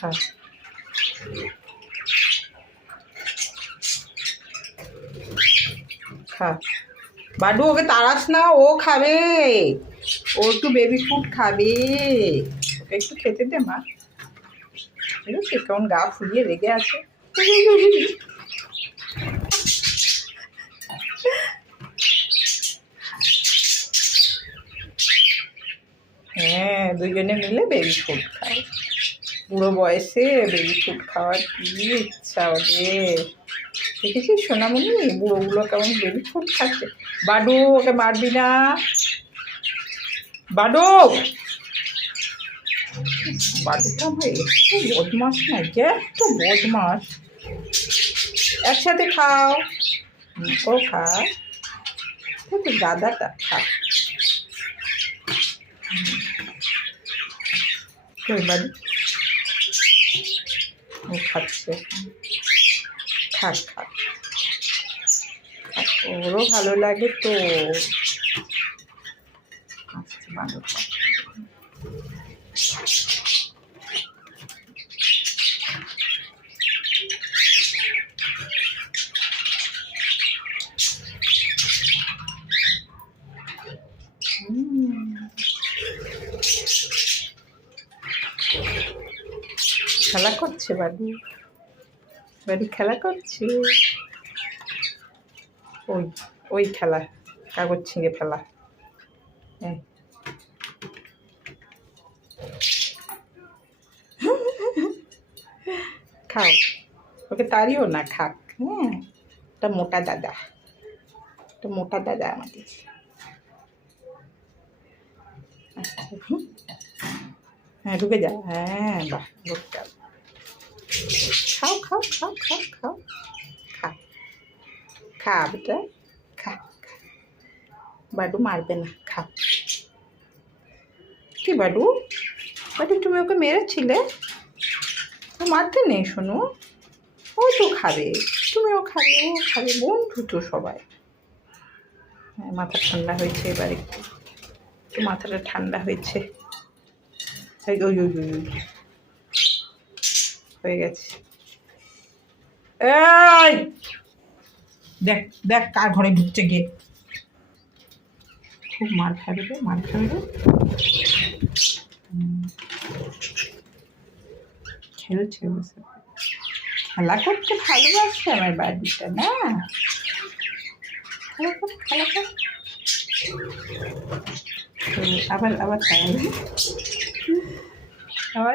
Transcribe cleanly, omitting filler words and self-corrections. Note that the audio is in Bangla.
খা খা বাডু, ওকে তাড়াস না, ও খাবে, ও একটু বেবি ফুড খাবে, ওকে একটু খেতে দে মা। বুঝেছি কেমন গা ফুলিয়ে রেগে আছে। হ্যাঁ, দুজনে মিলে বেবি ফুড খায়। বুড়ো বয়সে বেবি ফুড খাওয়ার কি ইচ্ছা ওদের। দেখেছিস সোনামণি, বুড়োগুলো কেমন বেবি ফুড খাচ্ছে। বাডু, ওকে মারবি না বাডু। বাডুটা ভাই একটু বদমাস না, একটু বদমাস। একসাথে খাও, ও খা, দাদাটা খা। কই বাডু, ও খাচ্ছে, খাক খাক, ওরও ভালো লাগে তো। আচ্ছা বাডুটা খেলা করছে বাড়ি, বাড়ি খেলা করছে। ওই ওই খেলা, কাগজ ছিঁড়ে ফেলা। হ্যাঁ, খাও, ওকে তাড়িও না, খাক। হ্যাঁ, এটা মোটা দাদা, এটা মোটা দাদা আমাদের। আচ্ছা, হ্যাঁ ঢুকে যা, হ্যাঁ বাহ, ঢুকে যাও। খাও খাও খাও খাও খাও, খা খা বেটা, খা। বাডু মারবে না, খা। কি বাডু, বাডু তুমি ওকে মেরেছিলে? ও মারতে নেই শোনো, ও তো খাবে, তুমিও খাবে, ও খাবে, বন্ধু তো সবাই। হ্যাঁ, মাথা ঠান্ডা হয়েছে এবার, একটু মাথাটা ঠান্ডা হয়েছে। ওই ওই ওই ওই হয়ে গেছে। এই দেখ দেখ কার ঘরে ঢুকছে গিয়ে, খুব মার খাবে রে, মার খাবে রে। খেলছে বসে, খেলা করতে ভালোবাসছে আমার বাড়িটা না, খেলা কর খেলা কর। আবার আবার খাওয়াবে, আবার